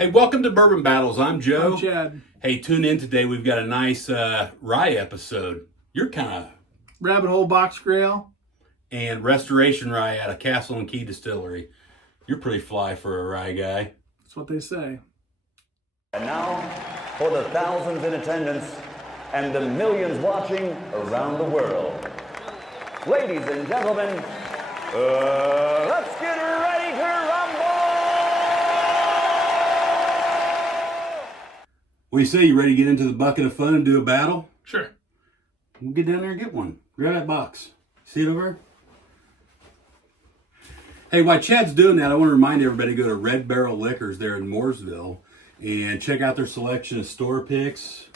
Hey, welcome to Bourbon Battles. I'm Joe. I'm Chad. Hey, tune in today. We've got a nice rye episode. You're kind of... Rabbit Hole Boxergrail. And Restoration Rye out of Castle and Key Distillery. You're pretty fly for a rye guy. That's what they say. And now, for the thousands in attendance and the millions watching around the world. Ladies and gentlemen, let's get ready to rumble! What do you say? You ready to get into the bucket of fun and do a battle? Sure. We'll get down there and get one. Grab that box. See it over there? Hey, while Chad's doing that, I want to remind everybody to go to Red Barrel Liquors there in Mooresville and check out their selection of store picks.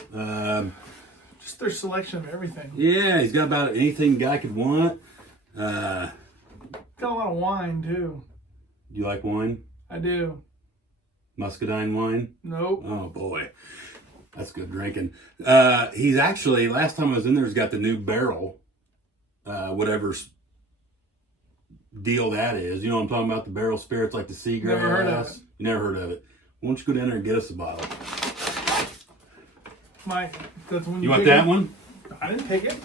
Just their selection of everything. Yeah, he's got about anything a guy could want. Got a lot of wine, too. You like wine? I do. Muscadine wine? Nope. Oh, boy. That's good drinking. He's actually, last time I was in there, he's got the new barrel, whatever deal that is. You know what I'm talking about? The barrel spirits like the Seagrass. Never heard of it. You never heard of it. Why don't you go down there and get us a bottle? That's when You want that one? I didn't take it.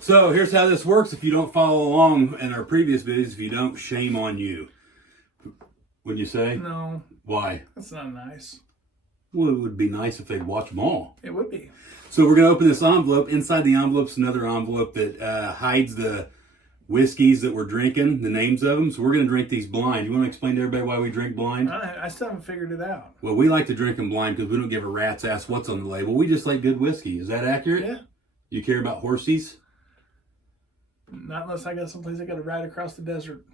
So here's how this works. If you don't follow along in our previous videos, if you don't, shame on you. Wouldn't you say? No. Why? That's not nice. Well, it would be nice if they'd watch them all. It would be. So we're going to open this envelope. Inside the envelope's another envelope that hides the whiskeys that we're drinking, the names of them. So we're going to drink these blind. You want to explain to everybody why we drink blind? I still haven't figured it out. Well, we like to drink them blind because we don't give a rat's ass what's on the label. We just like good whiskey. Is that accurate? Yeah. You care about horsies? Not unless I got someplace I got to ride across the desert.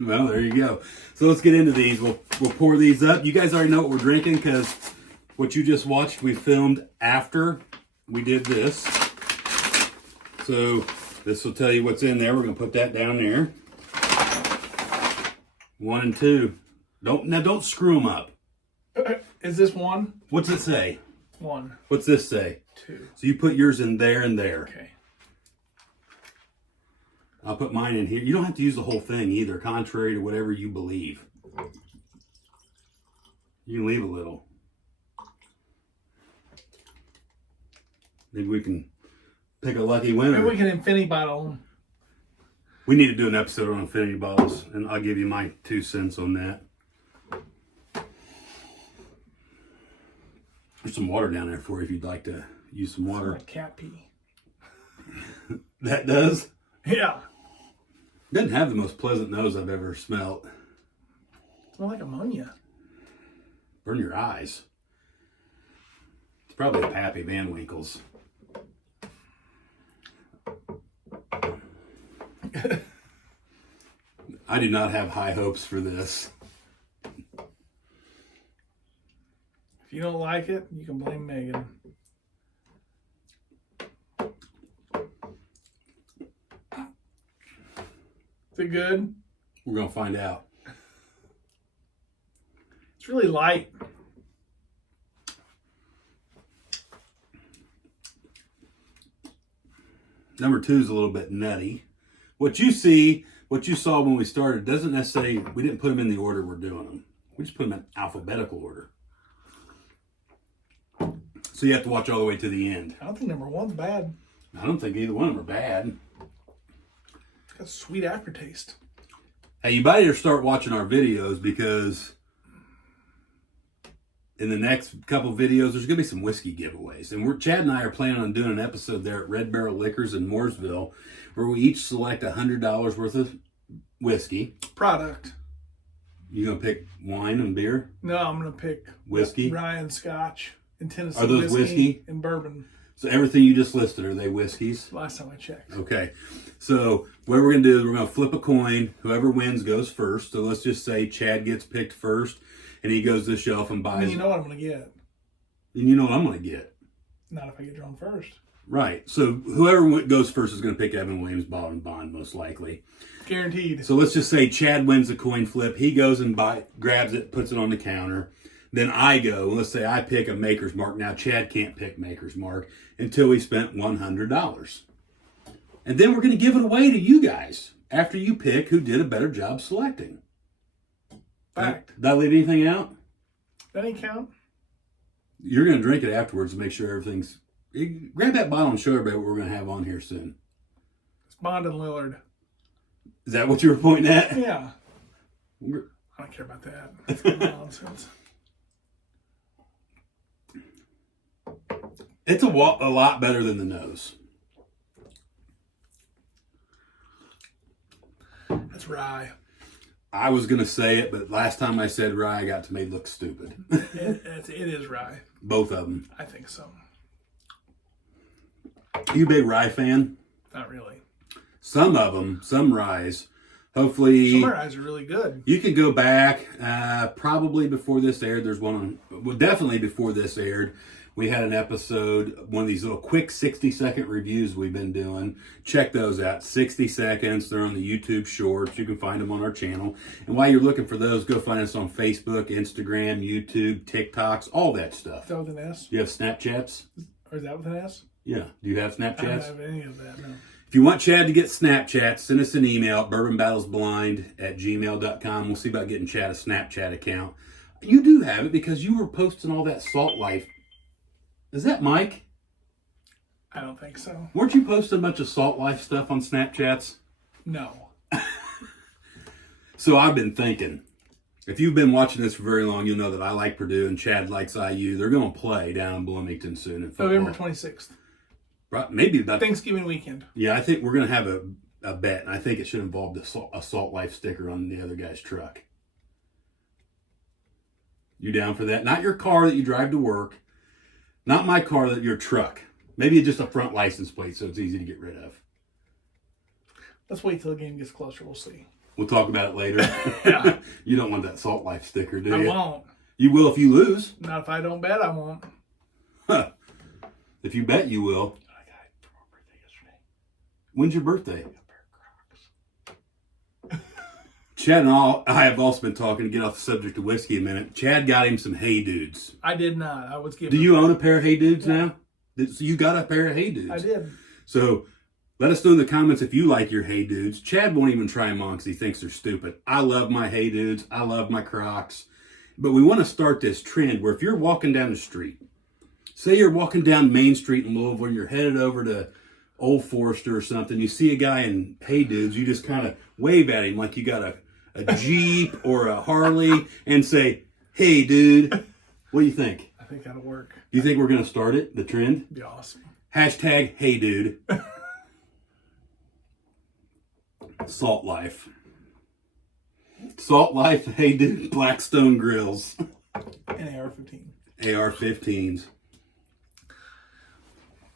Well, there you go. So let's get into these. We'll pour these up. You guys already know what we're drinking because what you just watched, we filmed after we did this. So this will tell you what's in there. We're going to put that down there. 1 and 2. Don't screw them up. Is this 1? What's it say? 1. What's this say? 2. So you put yours in there and there. Okay. I'll put mine in here. You don't have to use the whole thing either, contrary to whatever you believe. You can leave a little. Maybe we can pick a lucky winner. Maybe we can infinity bottle them. We need to do an episode on infinity bottles, and I'll give you my 2 cents on that. There's some water down there for you if you'd like to use some water. Like cat pee. That does? Yeah. Doesn't have the most pleasant nose I've ever smelt. Smells like ammonia. Burn your eyes. It's probably a Pappy Van Winkle's. I do not have high hopes for this. If you don't like it, you can blame Megan. Is it good? We're going to find out. It's really light. Number 2 is a little bit nutty. What you saw when we started doesn't necessarily, we didn't put them in the order we're doing them. We just put them in alphabetical order. So you have to watch all the way to the end. I don't think number 1's bad. I don't think either one of them are bad. It's got a sweet aftertaste. Hey, you better start watching our videos because in the next couple videos, there's going to be some whiskey giveaways. And Chad and I are planning on doing an episode there at Red Barrel Liquors in Mooresville where we each select $100 worth of whiskey. Product. You going to pick wine and beer? No, I'm going to pick whiskey. Rye and Scotch and Tennessee Are those whiskey? And bourbon. So everything you just listed, are they whiskeys? Last time I checked. Okay. So what we're going to do is we're going to flip a coin. Whoever wins goes first. So let's just say Chad gets picked first and he goes to the shelf and buys. And you know what I'm going to get. And you know what I'm going to get. Not if I get drawn first. Right. So whoever goes first is going to pick Evan Williams Bottle and Bond, most likely. Guaranteed. So let's just say Chad wins the coin flip. He goes and grabs it, puts it on the counter. Then I go, let's say I pick a Maker's Mark. Now, Chad can't pick Maker's Mark until we spent $100. And then we're going to give it away to you guys after you pick who did a better job selecting. Fact. Did I leave anything out? That ain't count. You're going to drink it afterwards to make sure everything's... Grab that bottle and show everybody what we're going to have on here soon. It's Bond and Lillard. Is that what you were pointing at? Yeah. I don't care about that. That's nonsense. It's a lot better than the nose. That's rye. I was going to say it, but last time I said rye, I got made look stupid. It is rye. Both of them. I think so. You a big rye fan? Not really. Some of them, some ryes. Hopefully, Some of our ryes are really good. you can go back, probably before this aired. There's one on, well, definitely before this aired. We had an episode, one of these little quick 60-second reviews we've been doing. Check those out. 60 seconds. They're on the YouTube Shorts. You can find them on our channel. And while you're looking for those, go find us on Facebook, Instagram, YouTube, TikToks, all that stuff. Is that with an S? You have Snapchats? Or is that with an S? Yeah. Do you have I don't Snapchats? have any of that, no. If you want Chad to get Snapchat, send us an email at bourbonbattlesblind@gmail.com. We'll see about getting Chad a Snapchat account. You do have it because you were posting all that Salt Life. Is that Mike? I don't think so. Weren't you posting a bunch of Salt Life stuff on Snapchats? No. So I've been thinking, if you've been watching this for very long, you'll know that I like Purdue and Chad likes IU. They're going to play down in Bloomington soon in football. November 26th. Maybe about Thanksgiving weekend. Yeah, I think we're going to have a bet, and I think it should involve a Salt Life sticker on the other guy's truck. You down for that? Not your car that you drive to work. Not my car, that your truck. Maybe just a front license plate so it's easy to get rid of. Let's wait till the game gets closer. We'll see. We'll talk about it later. Yeah. You don't want that Salt Life sticker, do you? I won't. You will if you lose. Not if I don't bet, I won't. Huh. If you bet, you will. I got it for my birthday yesterday. When's your birthday? I got a pair of Crocs. Chad and I have also been talking, to get off the subject of whiskey a minute. Chad got him some Hey Dudes. I did not. I was given. Do you own a pair of Hey Dudes now? So you got a pair of Hey Dudes. I did. So let us know in the comments if you like your Hey Dudes. Chad won't even try them on because he thinks they're stupid. I love my Hey Dudes. I love my Crocs. But we want to start this trend where if you're walking down the street, say you're walking down Main Street in Louisville and you're headed over to Old Forester or something, you see a guy in Hey Dudes, you just kind of wave at him like you got a Jeep or a Harley and say, "Hey, dude." What do you think? I think that'll work. Do you think we're going to start it, the trend? It'd be awesome. Hashtag Hey Dude. Salt Life. Salt Life, Hey Dude, Blackstone Grills. And AR-15. AR-15s.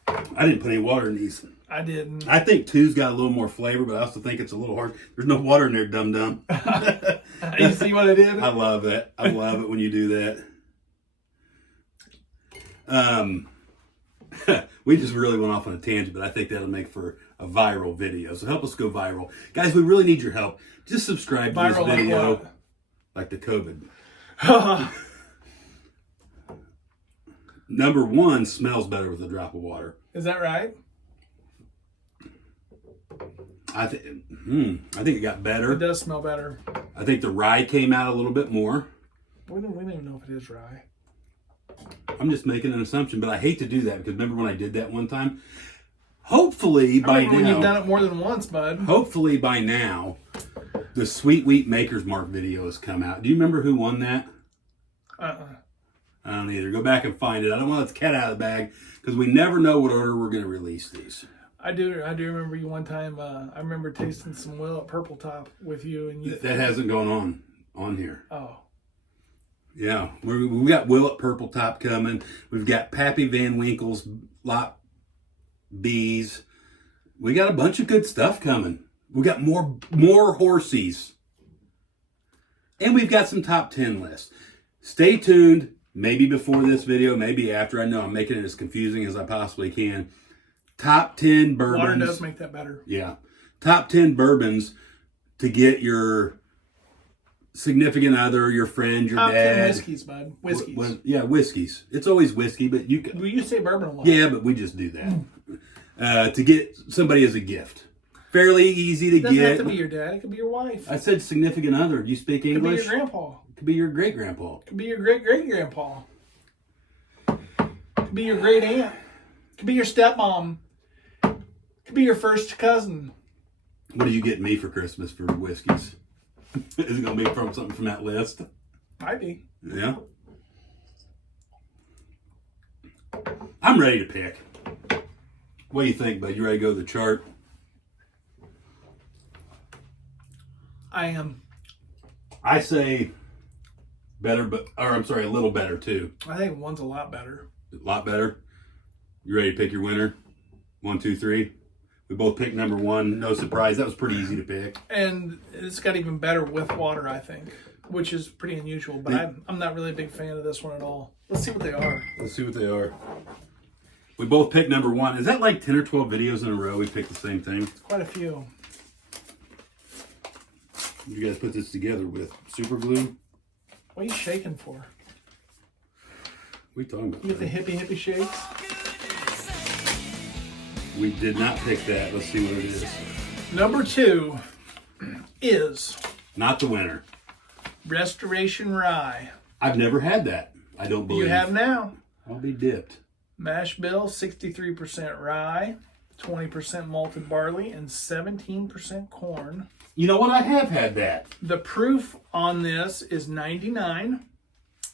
I didn't put any water in these. I didn't. I think two's got a little more flavor, but I also think it's a little hard. There's no water in there, dum-dum. You see what I did? I love it. I love it when you do that. We just really went off on a tangent, but I think that'll make for a viral video. So help us go viral. Guys, we really need your help. Just subscribe to Viral this video. like what? Like the COVID. Number one, smells better with a drop of water. Is that right? I think it got better. It does smell better. I think the rye came out a little bit more. We don't even know if it is rye. I'm just making an assumption, but I hate to do that because remember when I did that one time? Hopefully by when you've done now, it more than once, bud. hopefully by now, the Sweet Wheat Maker's Mark video has come out. Do you remember who won that? I don't either. Go back and find it. I don't want to let the cat out of the bag because we never know what order we're going to release these. I do remember you one time. I remember tasting some Willet Purple Top with you, and you. That hasn't gone on here. Oh. Yeah, we got Willet Purple Top coming. We've got Pappy Van Winkle's Lot B's. We got a bunch of good stuff coming. We got more horsies. And we've got some top 10 lists. Stay tuned. Maybe before this video, maybe after. I know I'm making it as confusing as I possibly can. Top 10 bourbons. Water does make that better. Yeah. Top 10 bourbons to get your significant other, your friend, your Top dad. 10 whiskeys, bud. Whiskeys. Whiskeys. It's always whiskey, but you can. We used to say bourbon a lot. Yeah, but we just do that to get somebody as a gift. fairly easy to It doesn't get. have to be your dad. It could be your wife. I said significant other. Do you speak It could be English? your grandpa. It could be your great grandpa. It could be your great-great-grandpa. It could be your great aunt. It could be your stepmom. It could be your first cousin. What are you getting me for Christmas for whiskeys? Is it going to be from something from that list? Might be. Yeah. I'm ready to pick. What do you think, bud? You ready to go to the chart? I am. I say better, a little better too. I think one's a lot better. A lot better. You ready to pick your winner? 1, 2, 3. We both picked number 1. No surprise. That was pretty easy to pick. And it's got even better with water, I think, which is pretty unusual. But I'm not really a big fan of this one at all. Let's see what they are. Let's see what they are. We both picked number 1. Is that like 10 or 12 videos in a row we picked the same thing? Quite a few. You guys put this together with super glue? What are you shaking for? What are you talking about? You get the hippie shakes? We did not pick that. Let's see what it is. Number 2 is Not the winner. Restoration Rye. I've never had that. I don't believe. You have now. I'll be dipped. Mash bill, 63% rye, 20% malted barley, and 17% corn. You know what? I have had that. The proof on this is 99.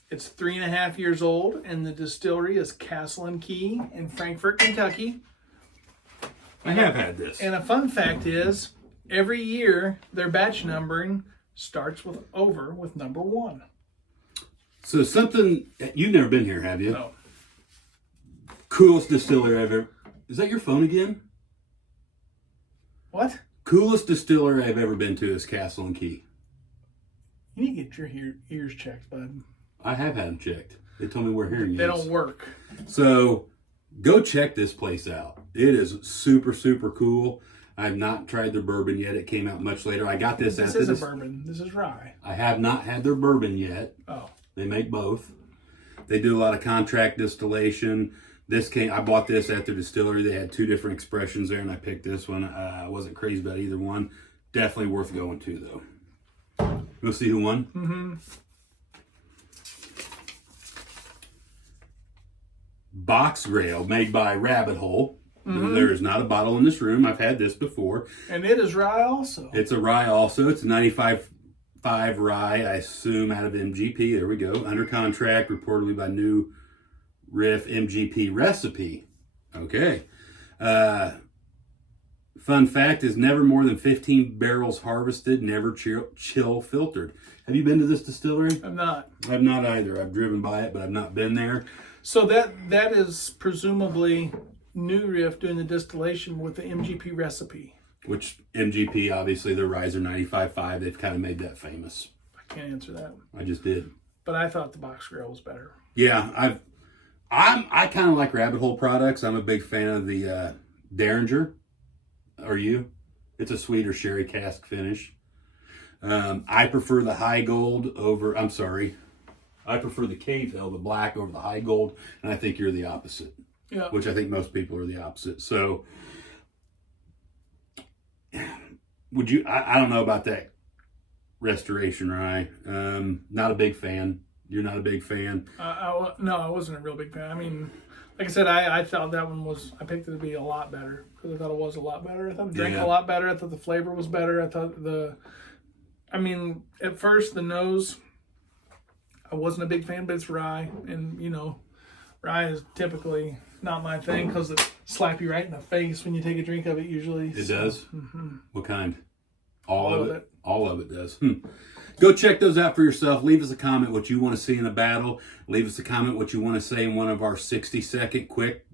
It's 3.5 years old, and the distillery is Castle and Key in Frankfort, Kentucky. I have had this. And a fun fact is, every year their batch numbering starts with number 1. So something, you've never been here, have you? No. Coolest distiller I've ever. Is that your phone again? What? Coolest distiller I've ever been to is Castle and Key. You need to get your ears checked, bud. I have had them checked. They told me we're hearing They aids. don't work. So go check this place out. It is super, super cool. I've not tried their bourbon yet. It came out much later. I got this This after isn't this. bourbon. This is rye. I have not had their bourbon yet. Oh. They make both. They do a lot of contract distillation. I bought this at the distillery. They had 2 different expressions there, and I picked this one. I wasn't crazy about either one. Definitely worth going to, though. We'll see who won. Mm-hmm. Boxergrail, made by Rabbit Hole. Mm-hmm. There is not a bottle in this room. I've had this before. And it is rye also. It's a rye also. It's a 95.5 rye, I assume, out of MGP. There we go. Under contract, reportedly by New Riff MGP Recipe. Okay. Fun fact is never more than 15 barrels harvested, never chill filtered. Have you been to this distillery? I'm not. I've not either. I've driven by it, but I've not been there. So that is presumably New Riff doing the distillation with the MGP recipe. Which MGP, obviously, their Ryes are 95.5. They've kind of made that famous. I can't answer that. I just did. But I thought the Boxergrail was better. Yeah, I kind of like Rabbit Hole products. I'm a big fan of the Derringer. Are you? It's a sweeter sherry cask finish. I prefer the High Gold over. I'm sorry. I prefer the Cave Hill, the black, over the High Gold, and I think you're the opposite. Yeah. Which I think most people are the opposite. So, would you? I don't know about that Restoration Rye. Not a big fan. You're not a big fan. No, I wasn't a real big fan. I mean, like I said, I thought that one was. I picked it to be a lot better because I thought it was a lot better. I thought the drink a lot better. I thought the flavor was better. I thought at first the nose, I wasn't a big fan, but it's rye, and rye is typically not my thing because it slap you right in the face when you take a drink of it. Usually, it does. Mm-hmm. What kind? All of it. All of it does. Go check those out for yourself. Leave us a comment what you want to see in a battle. Leave us a comment what you want to say in one of our 60-second quick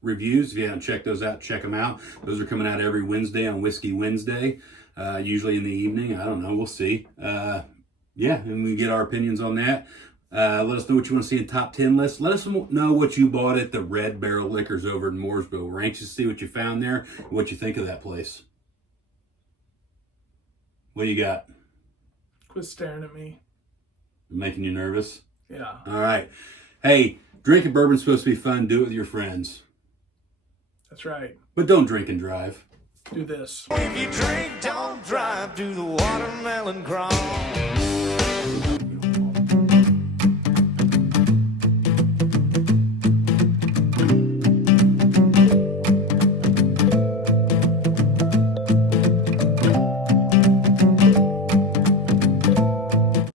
reviews. If you haven't checked those out, check them out. Those are coming out every Wednesday on Whiskey Wednesday, usually in the evening. I don't know. We'll see. And we get our opinions on that. Let us know what you want to see in top 10 lists. Let us know what you bought at the Red Barrel Liquors over in Mooresville. We're anxious to see what you found there and what you think of that place. What do you got? Quit staring at me. Making you nervous? Yeah. All right. Hey, drinking bourbon's supposed to be fun. Do it with your friends. That's right. But don't drink and drive. do this. If you drink, don't drive, do the watermelon crawl.